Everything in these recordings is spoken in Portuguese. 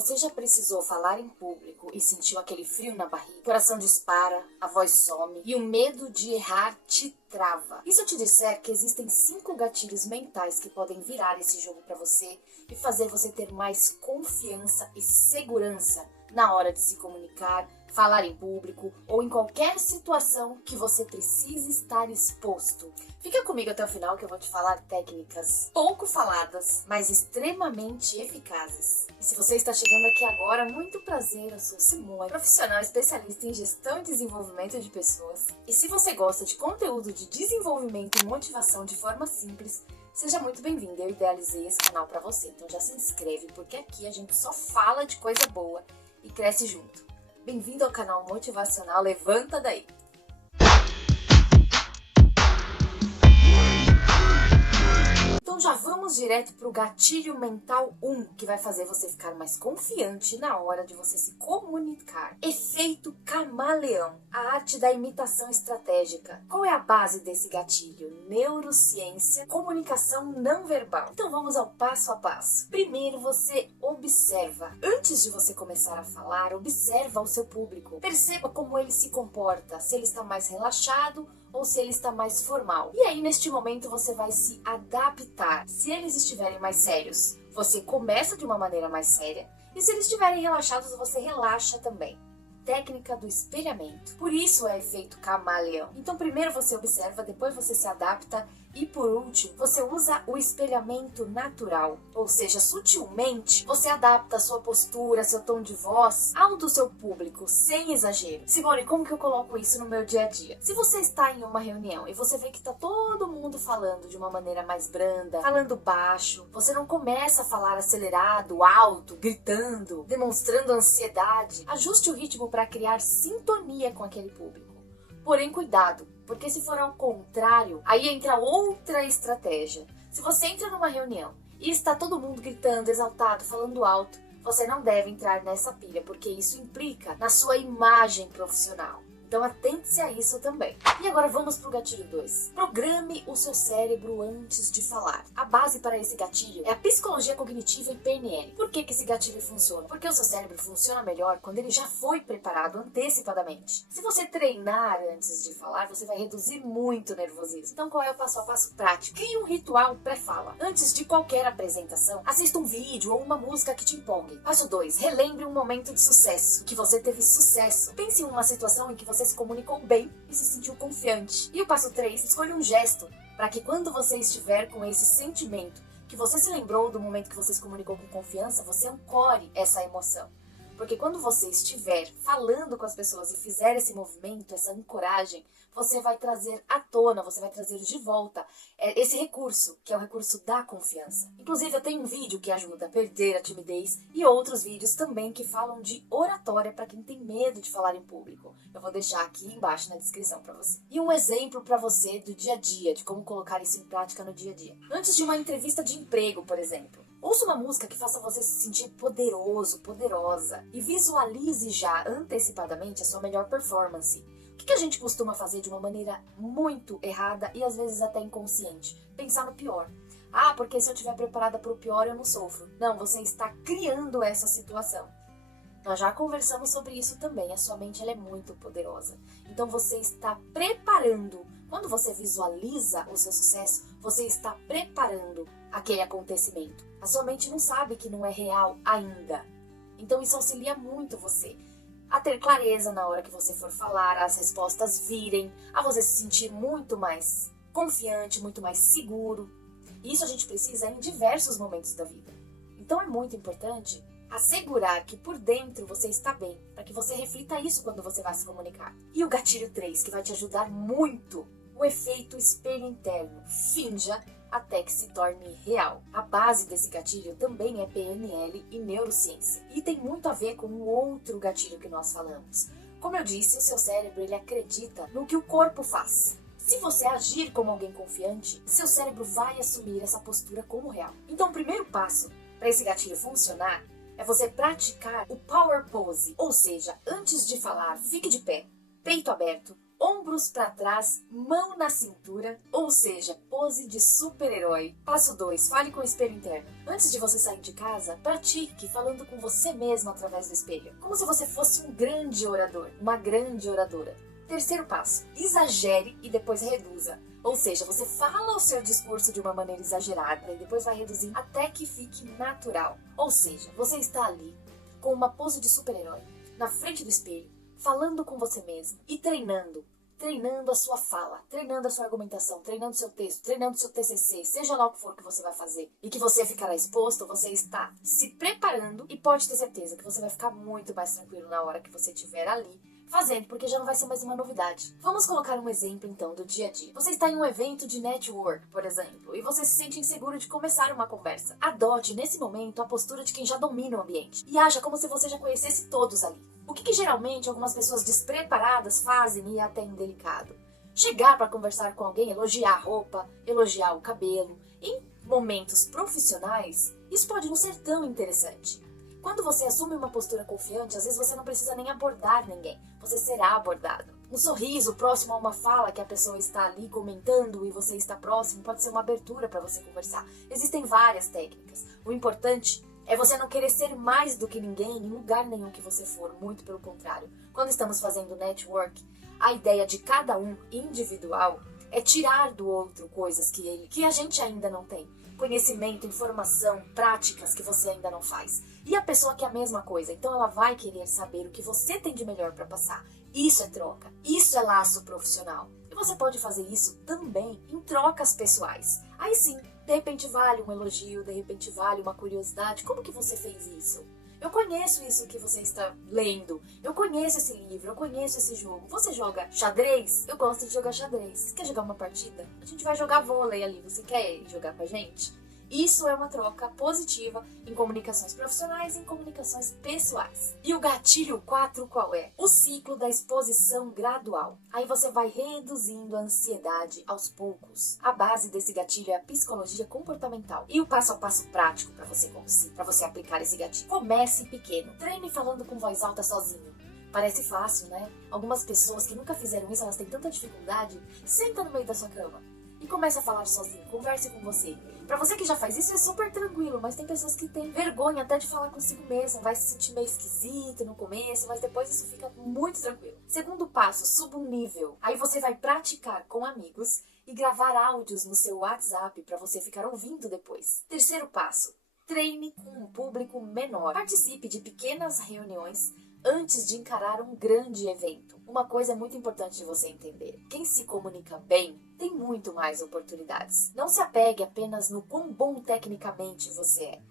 Você já precisou falar em público e sentiu aquele frio na barriga? O coração dispara, a voz some e o medo de errar te trava. E se eu te disser que existem 5 gatilhos mentais que podem virar esse jogo para você e fazer você ter mais confiança e segurança na hora de se comunicar, falar em público ou em qualquer situação que você precise estar exposto? Fica comigo até o final que eu vou te falar técnicas pouco faladas, mas extremamente eficazes. E se você está chegando aqui agora, muito prazer, eu sou Simone, profissional especialista em gestão e desenvolvimento de pessoas. E se você gosta de conteúdo de desenvolvimento e motivação de forma simples, seja muito bem-vindo. Eu idealizei esse canal para você, então já se inscreve, porque aqui a gente só fala de coisa boa e cresce junto. Bem-vindo ao canal motivacional Levanta Daí! Então já vamos direto para o gatilho mental 1, que vai fazer você ficar mais confiante na hora de você se comunicar. Efeito camaleão, a arte da imitação estratégica. Qual é a base desse gatilho? Neurociência, comunicação não verbal. Então vamos ao passo a passo. Primeiro você observa. Antes de você começar a falar, observa o seu público. Perceba como ele se comporta, se ele está mais relaxado ou se ele está mais formal. E aí, neste momento, você vai se adaptar. Se eles estiverem mais sérios, você começa de uma maneira mais séria. E se eles estiverem relaxados, você relaxa também. Técnica do espelhamento. Por isso é efeito camaleão. Então, primeiro você observa, depois você se adapta e, por último, você usa o espelhamento natural. Ou seja, sutilmente, você adapta a sua postura, seu tom de voz ao do seu público, sem exagero. Simone, como que eu coloco isso no meu dia a dia? Se você está em uma reunião e você vê que está todo mundo falando de uma maneira mais branda, falando baixo, você não começa a falar acelerado, alto, gritando, demonstrando ansiedade. Ajuste o ritmo para criar sintonia com aquele público. Porém, cuidado, porque se for ao contrário, aí entra outra estratégia. Se você entra numa reunião e está todo mundo gritando, exaltado, falando alto, você não deve entrar nessa pilha, porque isso implica na sua imagem profissional. Então atente-se a isso também. E agora vamos para o gatilho 2. Programe o seu cérebro antes de falar. A base para esse gatilho é a psicologia cognitiva e PNL. Por que esse gatilho funciona? Porque o seu cérebro funciona melhor quando ele já foi preparado antecipadamente. Se você treinar antes de falar, você vai reduzir muito o nervosismo. Então qual é o passo a passo prático? Crie um ritual pré-fala. Antes de qualquer apresentação, assista um vídeo ou uma música que te empolgue. Passo 2. Relembre um momento de sucesso, que você teve sucesso. Pense em uma situação em que você se comunicou bem e se sentiu confiante. E o passo 3, escolha um gesto para que quando você estiver com esse sentimento, que você se lembrou do momento que você se comunicou com confiança, você ancore essa emoção. Porque quando você estiver falando com as pessoas e fizer esse movimento, essa ancoragem, você vai trazer à tona, você vai trazer de volta esse recurso, que é o recurso da confiança. Inclusive, eu tenho um vídeo que ajuda a perder a timidez e outros vídeos também que falam de oratória para quem tem medo de falar em público. Eu vou deixar aqui embaixo na descrição para você. E um exemplo para você do dia a dia, de como colocar isso em prática no dia a dia. Antes de uma entrevista de emprego, por exemplo, ouça uma música que faça você se sentir poderoso, poderosa e visualize já antecipadamente a sua melhor performance. O que a gente costuma fazer de uma maneira muito errada e às vezes até inconsciente? Pensar no pior. Ah, porque se eu estiver preparada para o pior eu não sofro. Não, você está criando essa situação. Nós já conversamos sobre isso também, a sua mente ela é muito poderosa. Então você está preparando, quando você visualiza o seu sucesso, você está preparando aquele acontecimento. A sua mente não sabe que não é real ainda. Então isso auxilia muito você a ter clareza na hora que você for falar, as respostas virem, a você se sentir muito mais confiante, muito mais seguro. E isso a gente precisa em diversos momentos da vida. Então é muito importante assegurar que por dentro você está bem, para que você reflita isso quando você vai se comunicar. E o gatilho 3, que vai te ajudar muito, o efeito espelho interno. Finja até que se torne real. A base desse gatilho também é PNL e neurociência. E tem muito a ver com o outro gatilho que nós falamos. Como eu disse, o seu cérebro ele acredita no que o corpo faz. Se você agir como alguém confiante, seu cérebro vai assumir essa postura como real. Então o primeiro passo para esse gatilho funcionar é você praticar o Power Pose. Ou seja, antes de falar, fique de pé, peito aberto, Ombros para trás, mão na cintura, ou seja, pose de super-herói. Passo 2, fale com o espelho interno. Antes de você sair de casa, pratique falando com você mesmo através do espelho, como se você fosse um grande orador, uma grande oradora. Terceiro passo, exagere e depois reduza. Ou seja, você fala o seu discurso de uma maneira exagerada e depois vai reduzindo até que fique natural. Ou seja, você está ali com uma pose de super-herói, na frente do espelho, falando com você mesmo e treinando a sua fala, treinando a sua argumentação, treinando seu texto, treinando seu TCC, seja lá o que for que você vai fazer e que você ficará exposto, você está se preparando e pode ter certeza que você vai ficar muito mais tranquilo na hora que você estiver ali fazendo, porque já não vai ser mais uma novidade. Vamos colocar um exemplo então do dia a dia. Você está em um evento de network, por exemplo, e você se sente inseguro de começar uma conversa. Adote nesse momento a postura de quem já domina o ambiente e haja como se você já conhecesse todos ali. O que geralmente algumas pessoas despreparadas fazem e é até indelicado? Chegar para conversar com alguém, elogiar a roupa, elogiar o cabelo. Em momentos profissionais, isso pode não ser tão interessante. Quando você assume uma postura confiante, às vezes você não precisa nem abordar ninguém, você será abordado. Um sorriso próximo a uma fala que a pessoa está ali comentando e você está próximo pode ser uma abertura para você conversar. Existem várias técnicas. O importante é você não querer ser mais do que ninguém em lugar nenhum que você for, muito pelo contrário. Quando estamos fazendo network, a ideia de cada um individual é tirar do outro coisas que a gente ainda não tem. Conhecimento, informação, práticas que você ainda não faz. E a pessoa quer a mesma coisa, então ela vai querer saber o que você tem de melhor para passar. Isso é troca, isso é laço profissional. E você pode fazer isso também em trocas pessoais. Aí sim, de repente vale um elogio, de repente vale uma curiosidade. Como que você fez isso? Eu conheço isso que você está lendo, eu conheço esse livro, eu conheço esse jogo. Você joga xadrez? Eu gosto de jogar xadrez. Quer jogar uma partida? A gente vai jogar vôlei ali, você quer jogar com a gente? Isso é uma troca positiva em comunicações profissionais e em comunicações pessoais. E o gatilho 4 qual é? O ciclo da exposição gradual. Aí você vai reduzindo a ansiedade aos poucos. A base desse gatilho é a psicologia comportamental. E o passo a passo prático para você aplicar esse gatilho. Comece pequeno. Treine falando com voz alta sozinho. Parece fácil, né? Algumas pessoas que nunca fizeram isso, elas têm tanta dificuldade. Senta no meio da sua cama e comece a falar sozinho, converse com você. Pra você que já faz isso é super tranquilo, mas tem pessoas que têm vergonha até de falar consigo mesmo, vai se sentir meio esquisito no começo, mas depois isso fica muito tranquilo. Segundo passo, suba um nível. Aí você vai praticar com amigos e gravar áudios no seu WhatsApp pra você ficar ouvindo depois. Terceiro passo, treine com um público menor. Participe de pequenas reuniões antes de encarar um grande evento. Uma coisa é muito importante de você entender. Quem se comunica bem tem muito mais oportunidades. Não se apegue apenas no quão bom tecnicamente você é.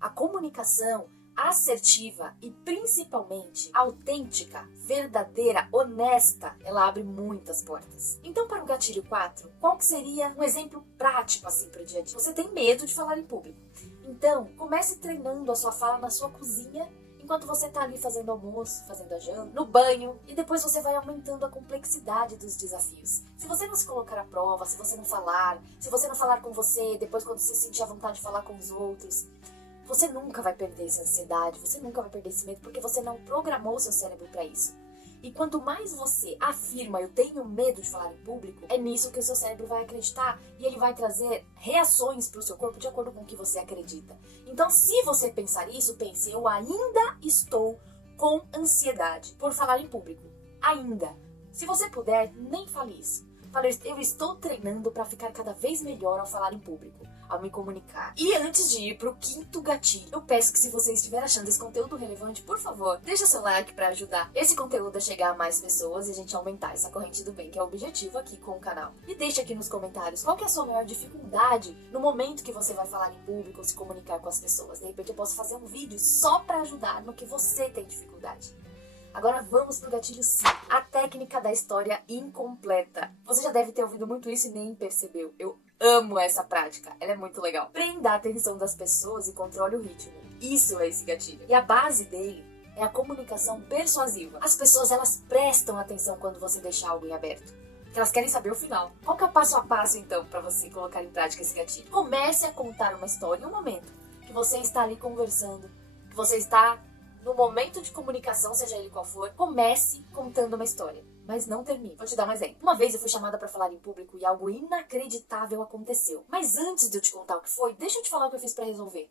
A comunicação assertiva e principalmente autêntica, verdadeira, honesta, ela abre muitas portas. Então, para o gatilho 4, qual que seria um exemplo prático assim para o dia a dia? Você tem medo de falar em público. Então, comece treinando a sua fala na sua cozinha enquanto você tá ali fazendo almoço, fazendo a janta, no banho, e depois você vai aumentando a complexidade dos desafios. Se você não se colocar à prova, se você não falar com você, depois quando você sentir a vontade de falar com os outros, você nunca vai perder essa ansiedade, você nunca vai perder esse medo, porque você não programou o seu cérebro para isso. E quanto mais você afirma, eu tenho medo de falar em público, é nisso que o seu cérebro vai acreditar e ele vai trazer reações para o seu corpo de acordo com o que você acredita. Então, se você pensar isso, pense, eu ainda estou com ansiedade por falar em público. Ainda. Se você puder, nem fale isso. Fale, eu estou treinando para ficar cada vez melhor ao falar em público, ao me comunicar. E antes de ir pro 5º gatilho, eu peço que se você estiver achando esse conteúdo relevante, por favor, deixa seu like para ajudar esse conteúdo a chegar a mais pessoas e a gente aumentar essa corrente do bem, que é o objetivo aqui com o canal. E deixa aqui nos comentários qual que é a sua maior dificuldade no momento que você vai falar em público ou se comunicar com as pessoas. De repente eu posso fazer um vídeo só para ajudar no que você tem dificuldade. Agora vamos pro gatilho 5, a técnica da história incompleta. Você já deve ter ouvido muito isso e nem percebeu. Eu amo essa prática, ela é muito legal. Prenda a atenção das pessoas e controle o ritmo. Isso é esse gatilho. E a base dele é a comunicação persuasiva. As pessoas, elas prestam atenção quando você deixa algo em aberto, porque elas querem saber o final. Qual que é o passo a passo, então, para você colocar em prática esse gatilho? Comece a contar uma história em um momento que você está ali conversando, que você está no momento de comunicação, seja ele qual for, comece contando uma história. mas não termino. Vou te dar um exemplo. Uma vez eu fui chamada pra falar em público e algo inacreditável aconteceu. Mas antes de eu te contar o que foi, deixa eu te falar o que eu fiz pra resolver.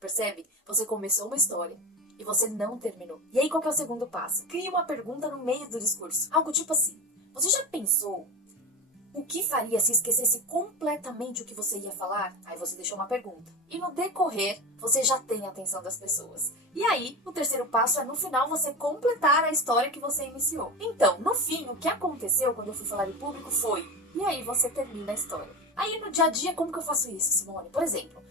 Percebe? Você começou uma história e você não terminou. E aí qual que é o segundo passo? Crie uma pergunta no meio do discurso. Algo tipo assim: você já pensou o que faria se esquecesse completamente o que você ia falar? Aí você deixou uma pergunta. E no decorrer, você já tem a atenção das pessoas. E aí, o terceiro passo é no final você completar a história que você iniciou. Então, no fim, o que aconteceu quando eu fui falar em público foi... E aí você termina a história. Aí no dia a dia, como que eu faço isso, Simone? Por exemplo,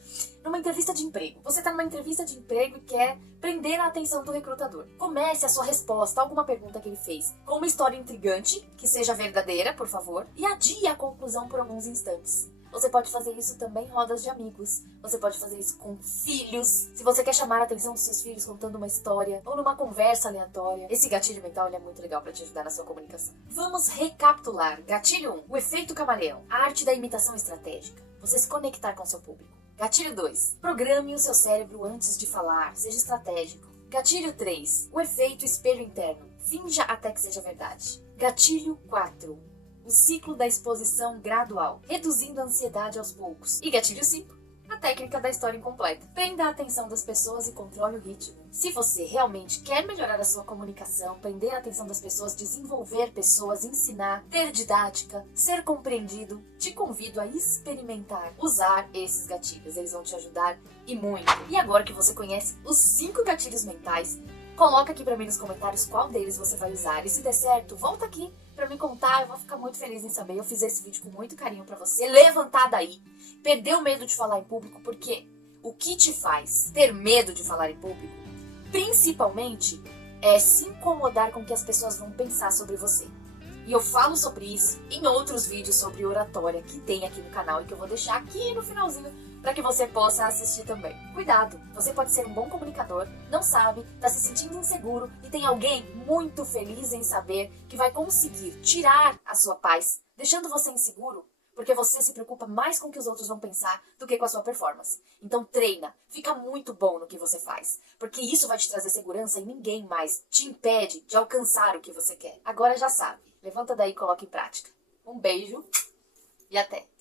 numa entrevista de emprego. Você está numa entrevista de emprego e quer prender a atenção do recrutador. Comece a sua resposta a alguma pergunta que ele fez com uma história intrigante, que seja verdadeira, por favor, e adie a conclusão por alguns instantes. Você pode fazer isso também em rodas de amigos. Você pode fazer isso com filhos. Se você quer chamar a atenção dos seus filhos contando uma história ou numa conversa aleatória. Esse gatilho mental ele é muito legal para te ajudar na sua comunicação. Vamos recapitular. Gatilho 1. O efeito camaleão. A arte da imitação estratégica. Você se conectar com seu público. Gatilho 2. Programe o seu cérebro antes de falar. Seja estratégico. Gatilho 3. O efeito espelho interno. Finja até que seja verdade. Gatilho 4. O ciclo da exposição gradual, reduzindo a ansiedade aos poucos. E gatilho 5, a técnica da história incompleta. Prenda a atenção das pessoas e controle o ritmo. Se você realmente quer melhorar a sua comunicação, prender a atenção das pessoas, desenvolver pessoas, ensinar, ter didática, ser compreendido, te convido a experimentar, usar esses gatilhos. Eles vão te ajudar e muito. E agora que você conhece os 5 gatilhos mentais, coloca aqui pra mim nos comentários qual deles você vai usar. E se der certo, volta aqui pra me contar, eu vou ficar muito feliz em saber. Eu fiz esse vídeo com muito carinho pra você. Levanta daí. Perdeu o medo de falar em público, porque o que te faz ter medo de falar em público, principalmente, é se incomodar com o que as pessoas vão pensar sobre você. E eu falo sobre isso em outros vídeos sobre oratória que tem aqui no canal e que eu vou deixar aqui no finalzinho para que você possa assistir também. Cuidado, você pode ser um bom comunicador, não sabe, tá se sentindo inseguro e tem alguém muito feliz em saber que vai conseguir tirar a sua paz, deixando você inseguro, porque você se preocupa mais com o que os outros vão pensar do que com a sua performance. Então treina, fica muito bom no que você faz, porque isso vai te trazer segurança e ninguém mais te impede de alcançar o que você quer. Agora já sabe, levanta daí e coloca em prática. Um beijo e até!